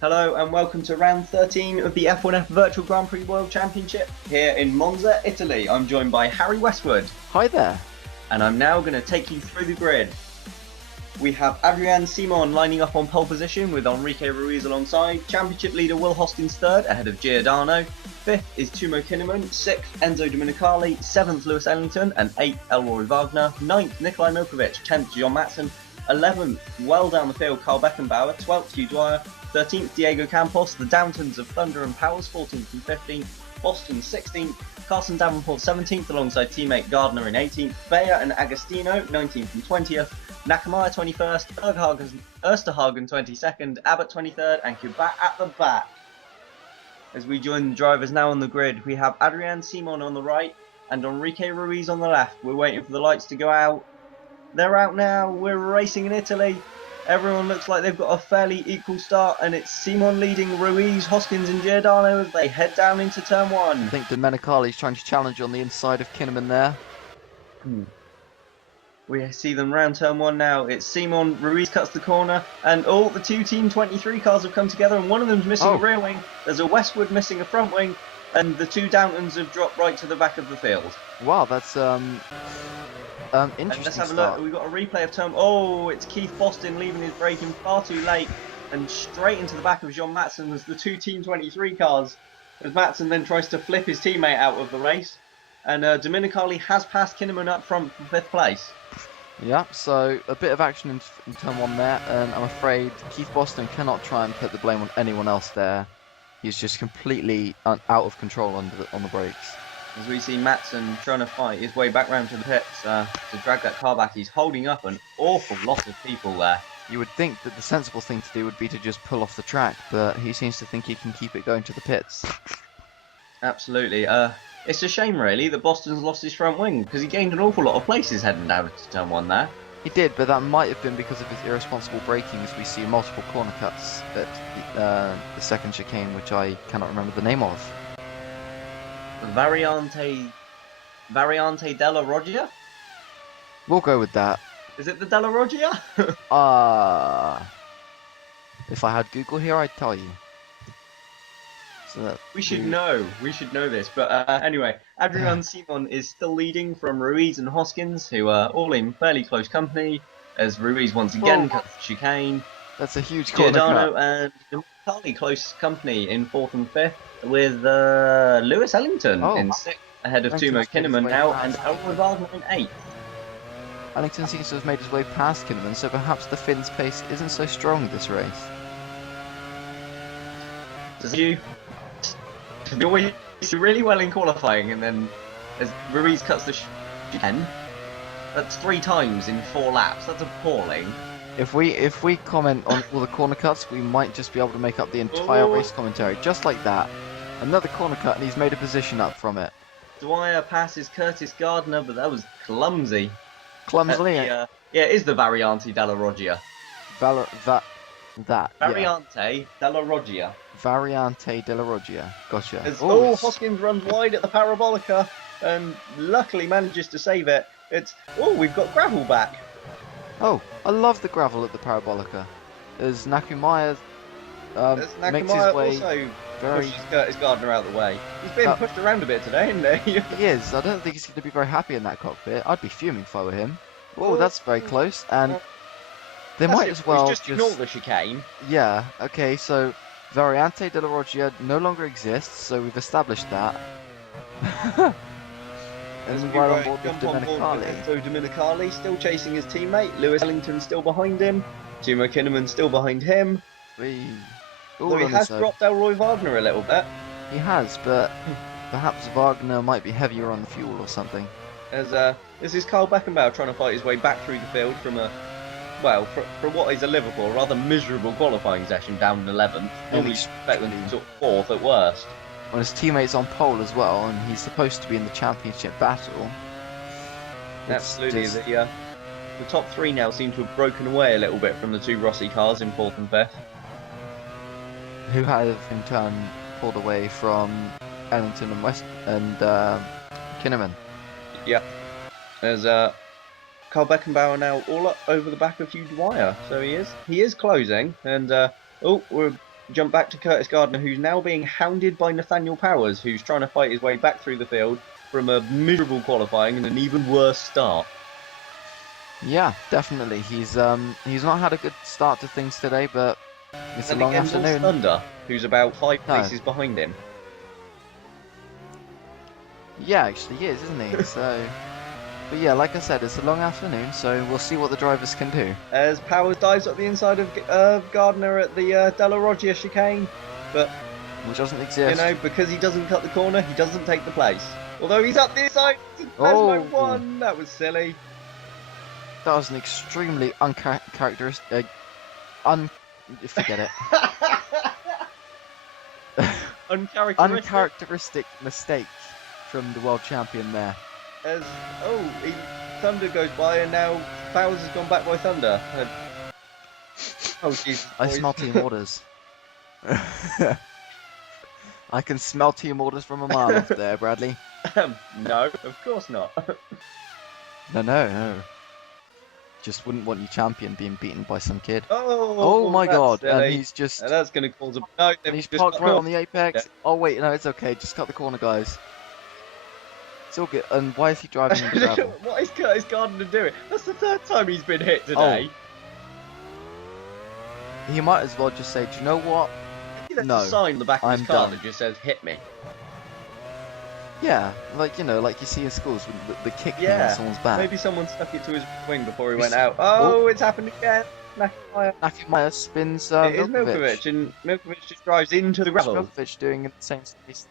Hello and welcome to round 13 of the F1F Virtual Grand Prix World Championship here in Monza, Italy. I'm joined by Harry Westwood. Hi there. And I'm now going to take you through the grid. We have Adrian Simon lining up on pole position with Enrique Ruiz alongside. Championship leader Will Hoskins third ahead of Giordano. Fifth is Timo Kinnaman. Sixth Enzo Domenicali. Seventh Lewis Ellington. And eighth Elroy Wagner. Ninth Nikolai Milkovic. 10th John Matson. 11th, well down the field, Carl Beckenbauer. 12th, Hugh Dwyer. 13th, Diego Campos. The Downtons of Thunder and Powers, 14th and 15th. Boston, 16th. Carson Davenport, 17th, alongside teammate Gardner in 18th. Bayer and Agostino, 19th and 20th. Nakamaya, 21st. Ersterhagen, 22nd. Abbott, 23rd. And Kubat at the back. As we join the drivers now on the grid, we have Adrian Simon on the right and Enrique Ruiz on the left. We're waiting for the lights to go out. They're out now. We're racing in Italy. Everyone looks like they've got a fairly equal start, and it's Simon leading Ruiz, Hoskins and Giordano as they head down into turn one. I think Domenicali's trying to challenge on the inside of Kinnaman there. We see them round turn one now. It's Simon, Ruiz cuts the corner, and the two Team 23 cars have come together, and one of them's missing a rear wing. There's a Westwood missing a front wing, and the two Downtons have dropped right to the back of the field. Wow, that's interesting. And let's have a look. We've got a replay of turn. Oh, it's Keith Boston leaving his braking far too late and straight into the back of John Matson as the two Team 23 cars. As Matson then tries to flip his teammate out of the race. And Domenicali has passed Kinnaman up front for 5th place. Yeah, so a bit of action in turn one there, and I'm afraid Keith Boston cannot try and put the blame on anyone else there. He's just completely out of control on the brakes. As we see Matson trying to fight his way back round to the pits to drag that car back. He's holding up an awful lot of people there. You would think that the sensible thing to do would be to just pull off the track, but he seems to think he can keep it going to the pits. Absolutely. It's a shame, really, that Boston's lost his front wing, because he gained an awful lot of places heading down to turn one there. He did, but that might have been because of his irresponsible braking, as we see multiple corner cuts at the second chicane, which I cannot remember the name of. Variante della Roggia? We'll go with that. Is it the Della Roggia? If I had Google here, I'd tell you. So we should know this. But anyway, Adrian Simon is still leading from Ruiz and Hoskins, who are all in fairly close company, as Ruiz once again cuts the chicane. That's a huge corner Giordano cut. and Domenicali close company in 4th and 5th, with Lewis Ellington in 6th, ahead of Timo Kinnaman now, and Elroy Wagner in 8th. Ellington seems to have made his way past Kinnaman, so perhaps the Finn's pace isn't so strong this race. You always do really well in qualifying, and then as Ruiz cuts the chicane, that's 3 times in 4 laps. That's appalling. If we comment on all the corner cuts, we might just be able to make up the entire race commentary, just like that. Another corner cut, and he's made a position up from it. Dwyer passes Curtis Gardner, but that was clumsy. Clumsily? Yeah, it is the Variante della Roggia. Variante della Roggia. Variante della Roggia. Gotcha. As Hoskins runs wide at the Parabolica and luckily manages to save it. We've got gravel back. Oh, I love the gravel at the Parabolica. As Nakamaya makes his way also very... pushes Curtis Gardner out of the way. He's been pushed around a bit today, isn't he? He is. I don't think he's going to be very happy in that cockpit. I'd be fuming if I were him. Oh, that's very close. And they might as well just ignore the chicane. Yeah, okay, so Variante della Roggia no longer exists, so we've established that. And right on board with Domenicali. So Domenicali still chasing his teammate. Lewis Ellington still behind him. Timo Kinnaman still behind him. Though he has dropped Elroy Wagner a little bit. He has, but perhaps Wagner might be heavier on the fuel or something. As this is Carl Beckenbauer trying to fight his way back through the field from from what is a Liverpool, rather miserable qualifying session down in 11th. Only expect them to sort of 4th at worst. When his teammate's on pole as well, and he's supposed to be in the championship battle. Absolutely, the top 3 now seem to have broken away a little bit from the 2 Rossi cars in 4th and 5th. Who have in turn pulled away from Ellington and Kinnaman. Yeah, as Carl Beckenbauer now all up over the back of Hugh Dwyer, so he is closing, and we're jump back to Curtis Gardner, who's now being hounded by Nathaniel Powers, who's trying to fight his way back through the field from a miserable qualifying and an even worse start. Yeah, definitely. He's not had a good start to things today, but it's a long afternoon. Thunder, who's about 5 places behind him. Yeah, actually he is, isn't he? So, but yeah, like I said, it's a long afternoon, so we'll see what the drivers can do. As Powers dives up the inside of Gardner at the Della Roggia chicane, but which doesn't exist. You know, because he doesn't cut the corner, he doesn't take the place. Although he's up the inside, there's one. That was silly. That was an extremely uncharacteristic. Forget it. Uncharacteristic mistake from the world champion there. As Thunder goes by, and now Powers has gone back by Thunder. Oh Jesus! I smell team orders. I can smell team orders from a mile off there, Bradley. No, of course not. No. Just wouldn't want your champion being beaten by some kid. Oh my God! Silly. And he's just. And that's going to cause a. No, and he's parked right on the apex. Yeah. Oh wait, no, it's okay. Just cut the corner, guys. It's all good. And why is he driving in the gravel? What is Curtis Gardner doing? That's the third time he's been hit today. He might as well just say, do you know what? No, a sign on the back of his car that just says "hit me." Yeah, like like you see in schools with the kick thing on someone's back. Maybe someone stuck it to his wing before he went out. Oh, it's happened again. Nakimaya spins It is Milkovic, and Milkovic just drives into the gravel. Milkovic doing the same space.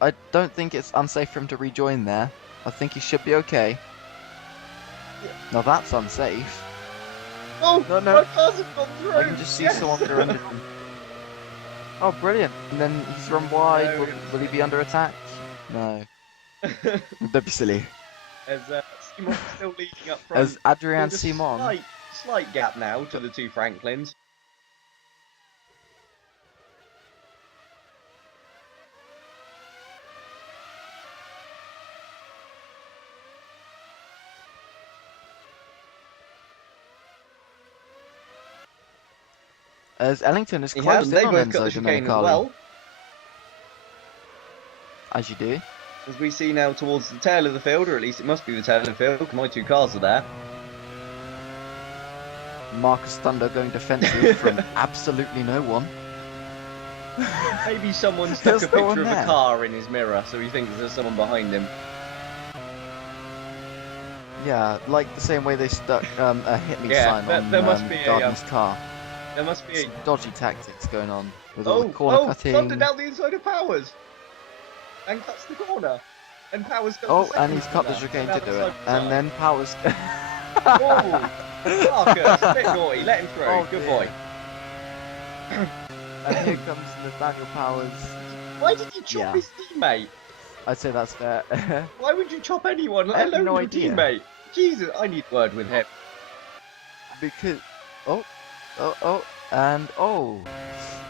I don't think it's unsafe for him to rejoin there. I think he should be okay. Yeah. Now that's unsafe. Oh, no. My cars have gone through. I can just see someone go under him. Oh, brilliant. And then he's run wide. Will he be under attack? No. That'd be silly. As Simon's still leading up front. As Adrian Simon. Slight gap now to the two Franklins. As Ellington is closed in on Enzo Domenicali. Well. As you do. As we see now towards the tail of the field, or at least it must be the tail of the field, because my two cars are there. Marcus Thunder going defensive from absolutely no one. Maybe someone stuck a picture of a car in his mirror, so he thinks there's someone behind him. Yeah, like the same way they stuck a hit me sign on Gardner's car. There must be some dodgy tactics going on with all the corner cutting. Thunder down the inside of Powers and cuts the corner, and Powers goes and he's cut the chicane to do it, and then Powers. Marcus, a bit naughty. Let him through. Good boy. And here comes Nathaniel Powers. Why did you chop his teammate? I'd say that's fair. Why would you chop anyone, let alone your teammate? Jesus, I need word with him. Because and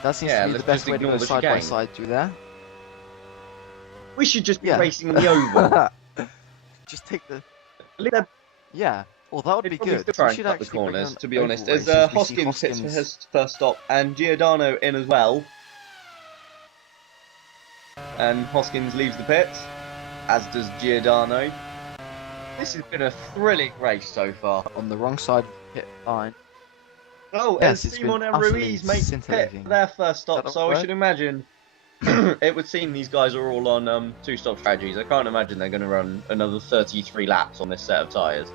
that seems to be the best way to go side by side through there. We should just be racing on the oval. Just take the. Yeah. Well, that would be good. We should actually the corners, to be honest. As Hoskins hits for his first stop, and Giordano in as well. And Hoskins leaves the pits, as does Giordano. This has been a thrilling race so far. On the wrong side of the pit line. Oh, yes, as Simon and Ruiz make pit for their first stop, so I should imagine it would seem these guys are all on two-stop strategies. I can't imagine they're going to run another 33 laps on this set of tyres.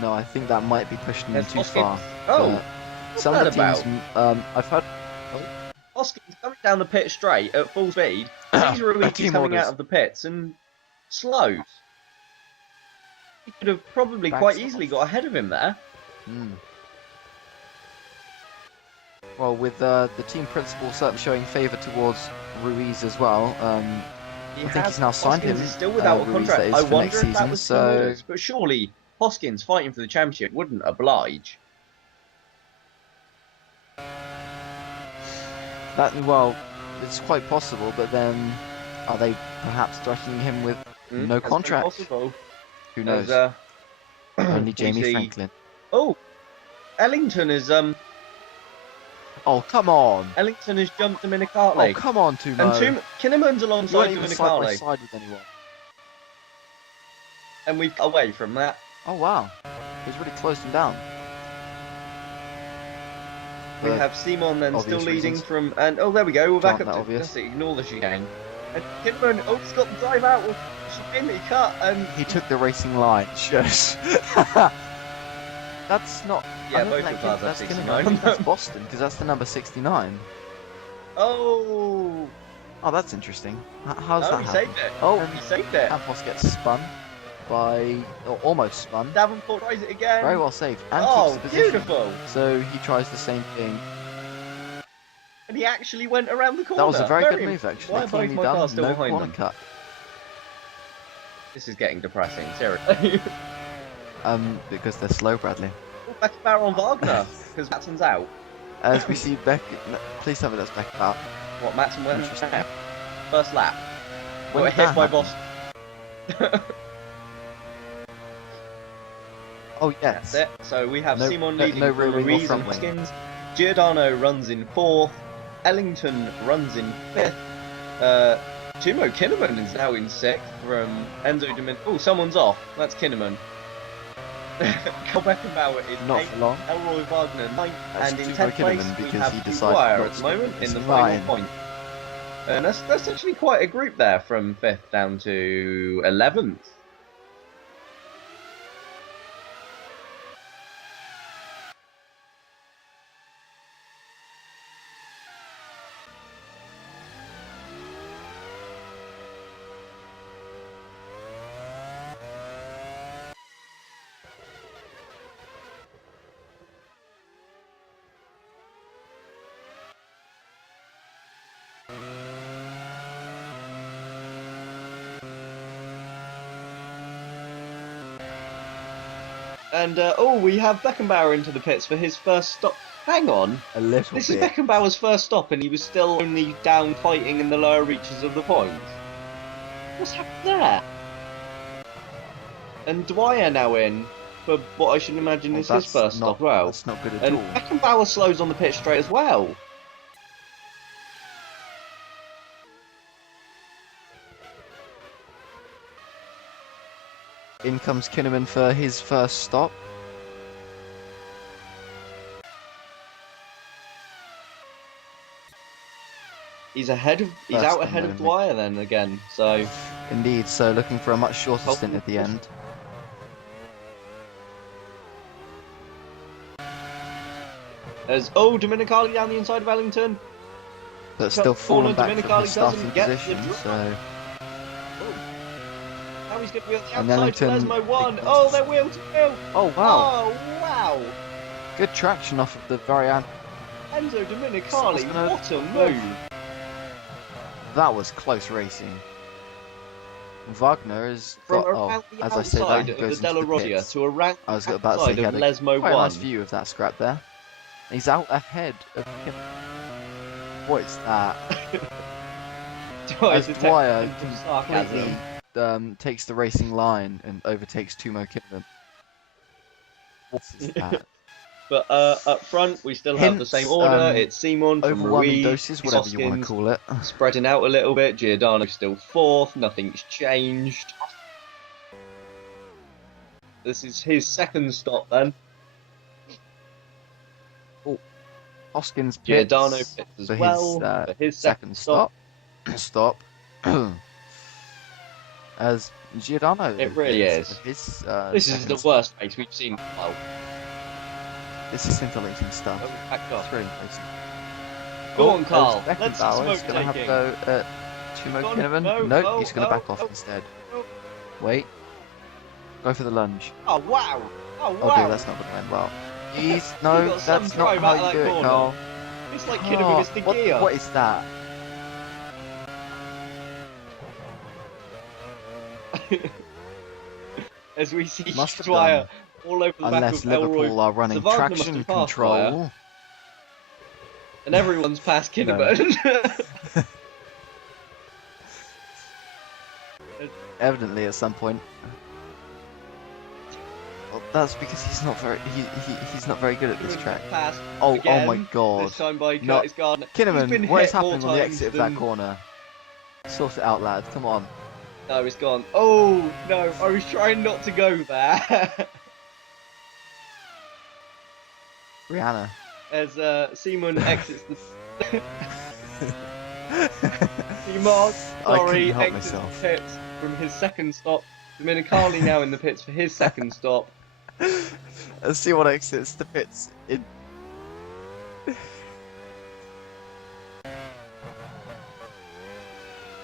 No, I think that might be pushing them too far. Some of the teams, I've heard. Hoskins coming down the pit straight at full speed. Sees Ruiz coming out of the pits and slows. He could have probably quite easily got ahead of him there. Well, with the team principal certainly showing favour towards Ruiz as well. I think he's now signed him. Still without a contract. I wonder if that was so... But surely Hoskins fighting for the championship wouldn't oblige. Well, it's quite possible, but then are they perhaps threatening him with no contract? Possible. Who knows? Only Jamie Franklin. Oh, Ellington is Oh, come on. Ellington has jumped Oh, Dominicali. come on, And Tumo. Kinnaman's You alongside weren't even side by Dominicali. side with anyone. And we've got away from that. Oh, wow. He's really closed him down. We For have Simon then still obvious leading reasons. from, and oh, there we go, we're back Aren't up that to, obvious? that's it, ignore the chicane. And Kinnaman, oh, he's got the drive out with chicane, he cut, and He took the racing line. Shush. That's not. yeah, I don't both think the cars have that's Kinnaman. 69 I on think that's them. Boston because that's the number 69. Oh, Oh, that's interesting. How's no, that he happen? saved it. Oh, He saved it. Campos gets spun by, or almost spun. Davenport tries it again. Very well saved and Oh, keeps the position. beautiful. So he tries the same thing. And he actually went around the corner. That was a very good move, actually. Why are both Cleanly my done. cars still No behind corner them? cut. This is getting depressing, seriously. Because they're slow, Bradley. Oh, Becky Barrow on Wagner, because Matson's out. As we see Beck. Please tell me that's Beck out. What, Matson went Interesting. first lap. When Got did hit by that Boston. Oh yes. That's it. So we have No- Simon no- leading no from rear wing or Ruiz front and wing. Hoskins. Giordano runs in 4th. Ellington runs in 5th. Timo Kinnaman is now in 6th from Enzo Domin. Oh, someone's off. That's Kinnaman. Carl Beckenbauer is Not 8th. for long. Elroy Wagner 9th. That's and in Timo 10th place Kinnaman we because have he Hugh decided Dwyer not at the to moment stick in the with final Ryan. point. And that's actually quite a group there from 5th down to 11th. And oh, we have Beckenbauer into the pits for his first stop. Hang on, A little this is bit. Beckenbauer's first stop, and he was still only down fighting in the lower reaches of the points. What's happened there? And Dwyer now in for what I should imagine Well, is his first stop. Well, That's not good at and all. Beckenbauer slows on the pit straight as well. In comes Kinnaman for his first stop. He's ahead of. He's First out and ahead of only. Dwyer then again. So Indeed, so looking for a much shorter Oh, stint at the end. as Dominicali down the inside of Ellington. But still falling corner, back from Dominicali his starting doesn't get the position, drop. so Now he's going to be on the And outside. Ellington- Lesmo 1. Oh, they're wheel to wheel. oh wow, Oh wow. good traction off of the very end. Enzo Dominicali, Someone's gonna- what a move! That was close racing. Wagner is From got, oh, around the as I say that, outside he of goes the into Della the Rodia pits. to around I was the about to say outside he of had a Lesmo quite a 1. nice view of that scrap there. He's out ahead of him. What is that? As Dwyer completely takes the racing line and overtakes Tumo Kinnaman. What is that? But up front, we still have the Hints, same order. It's Simon from Overwhelming Ruiz, doses, whatever you want to Hoskins, call it. spreading out a little bit. Giordano's still 4th. Nothing's changed. This is his second stop then. Hoskins pits Giordano pits as for well. his, For his second stop. Stop. As Giordano. It really pits is. for His, This is second the stop. worst race we've seen. Oh, This is scintillating stuff. backed off. It's really crazy. Go Oh, on, Carl. there's Let's see Beckenbauer. smoke He's going to have a taking. go at Tumo Go on. Kinnaman. No, Nope, no, he's going to no, back off no, instead. no. Wait. Go for the lunge. Oh wow! Oh wow! Oh dear, that's not going to end well. He's You no, got some that's not drive how out you of do that it, corner. Carl. It's like Kinnaman is the what, gear. what is that? As we see Must have Dwyer done. all over the Unless back of Elroy, Liverpool are running Savant must traction have passed control. and everyone's past Kinnaman. Evidently, at some point. Well, that's because he's not very he's not very good at this track. Passed Oh again, my god. This time by No. Curtis Gardner. He's Kinnaman, been what is hit more happening on the times exit of than... that corner? Sort it out, lad. Come on. No, it's gone. Oh, no, I was trying not to go there. Rihanna. As Simon exits the... Simon, sorry, exits the pits from his second stop. Dominicali now in the pits for his second stop. Let's see what exits the pits in.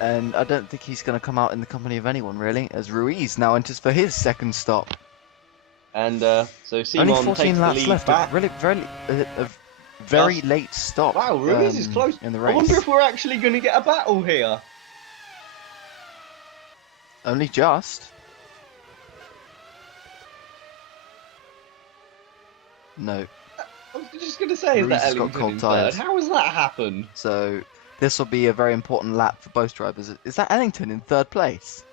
And I don't think he's going to come out in the company of anyone, really, as Ruiz now enters for his second stop. And so Simon only 14 takes the laps lead left. back. A very late stop. Wow, Ruiz is close. In the race. I wonder if we're actually going to get a battle here. Only just. No. I was just going to say, is Ruiz that has got Ellington cold in tyres. third? How has that happened? So this will be a very important lap for both drivers. Is that Ellington in third place?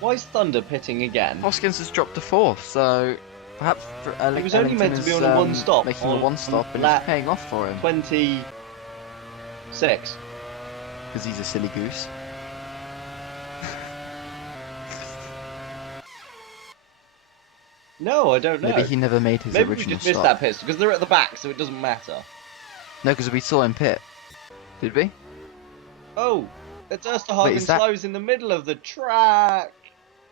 Why is Thunder pitting again? Hoskins has dropped to fourth, so perhaps for He was only meant to be on a one stop. Making a one stop and lap it's paying off for him. 26. Because he's a silly goose. No, I don't know. Maybe he never made his Maybe we original just missed stop. that pit because they're at the back, so it doesn't matter. No, because we saw him pit. Did we? Oh, it's Ersterhagen is that- slows in the middle of the track.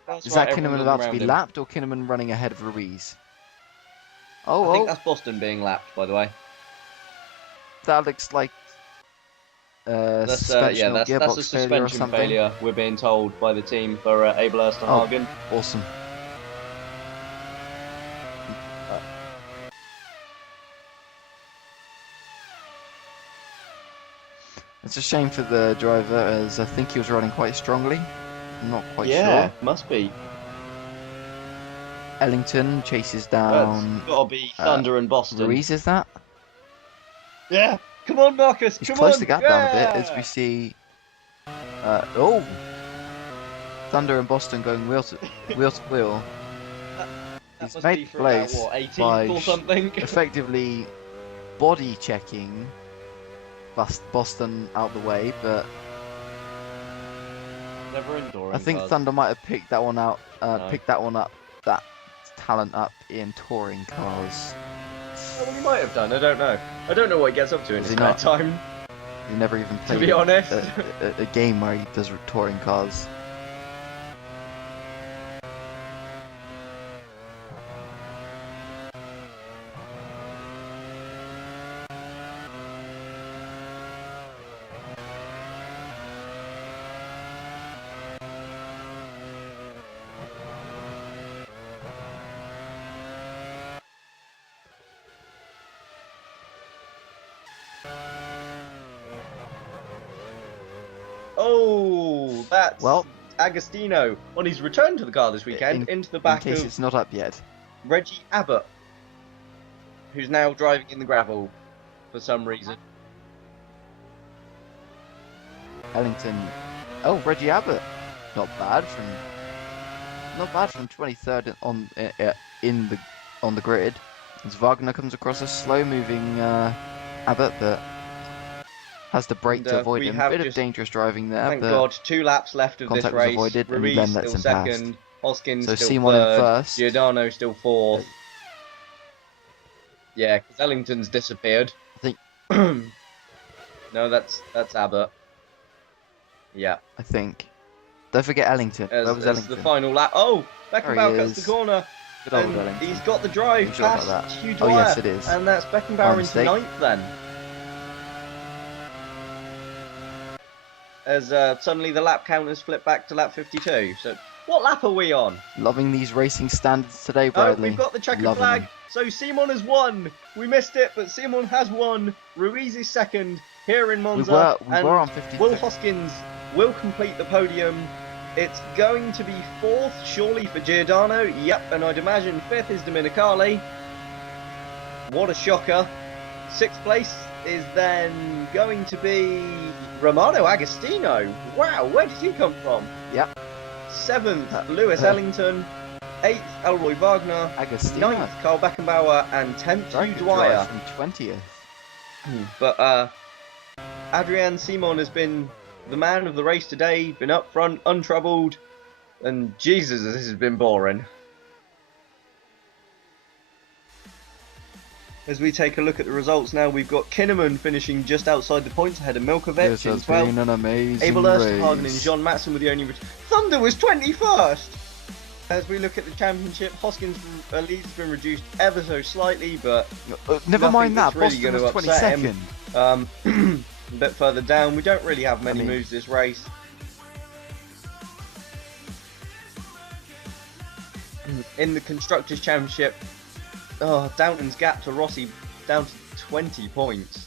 That's Is right, that Kinnaman everyone's about to around be him. lapped or Kinnaman running ahead of Ruiz? I Oh, think that's Boston being lapped, by the way. that looks like That's suspension or that's a gearbox failure or suspension something. failure. We're being told by the team for Abel Ersterhagen. Awesome. It's a shame for the driver, as I think he was running quite strongly. I'm not quite sure. Must be. Ellington chases It's down got to be Thunder and Boston. Ruiz, is that? Yeah, come on, Marcus. He's come closed on. the gap down a bit as we see. Oh! Thunder and Boston going wheel to wheel. That He's must made be for place about, what, 18th by or something? effectively body checking Boston out the way, but Never enduring. I think Thunder might have picked that one out. Picked that one up. That talent up in touring cars. Well, he might have done. I don't know. I don't know what he gets up to in Does his he spare not? time. He never even To played be honest. a game where he does touring cars. Oh, that's Well, Agostino on his return to the car this weekend into the back in case of it's not up yet. Reggie Abbott, who's now driving in the gravel for some reason. Ellington. Oh, Reggie Abbott. Not bad from 23rd on the grid. As Wagner comes across a slow-moving Abbott that has to brake to avoid we him. have Bit of just- dangerous driving there, Thank but God, 2 laps left of this contact was race. avoided, and he Ruiz then lets still him second, Hoskins so still Simon in third, first. Giordano still fourth. Yeah, because Ellington's disappeared. I think. No, that's Abbott. Yeah. I think. Don't forget Ellington. Where was As Ellington? the final lap. Oh, There he Beckenbauer cuts the is. corner. Good old And Ellington. he's got the drive I'm sure about past that. Hugh Oh, Dwyer. yes, it is. And that's My Beckenbauer into mistake. 9th then. As suddenly the lap counters flip back to lap 52. So, what lap are we on? Loving these racing standards today, Oh, Bradley. we've got the checkered Loving flag. them. So Simon has won. We missed it, but Simon has won. Ruiz is second here in Monza. We were on 53. Will Hoskins will complete the podium. It's going to be 4th, surely, for Giordano. Yep, and I'd imagine 5th is Dominicali. What a shocker. 6th place is then going to be Romano Agostino. Wow, where did he come from? Yep. 7th, Lewis Ellington. 8th, Elroy Wagner. Agostina. 9th, Carl Beckenbauer. And 10th, Very Hugh good Dwyer. drive from 20th. But Adrian Simon has been the man of the race today, been up front, untroubled, and Jesus, this has been boring. As we take a look at the results now, we've got Kinnaman finishing just outside the points ahead of Milkovic This in has 12th. been an amazing Abel race. Ersthagen and John Matson were the only... Thunder was 21st! As we look at the championship, Hoskins' lead has been reduced ever so slightly, but... Never mind that, really Boston was 22nd. A bit further down, we don't really have many moves this race. In the Constructors' Championship, Downton's gap to Rossi down to 20 points.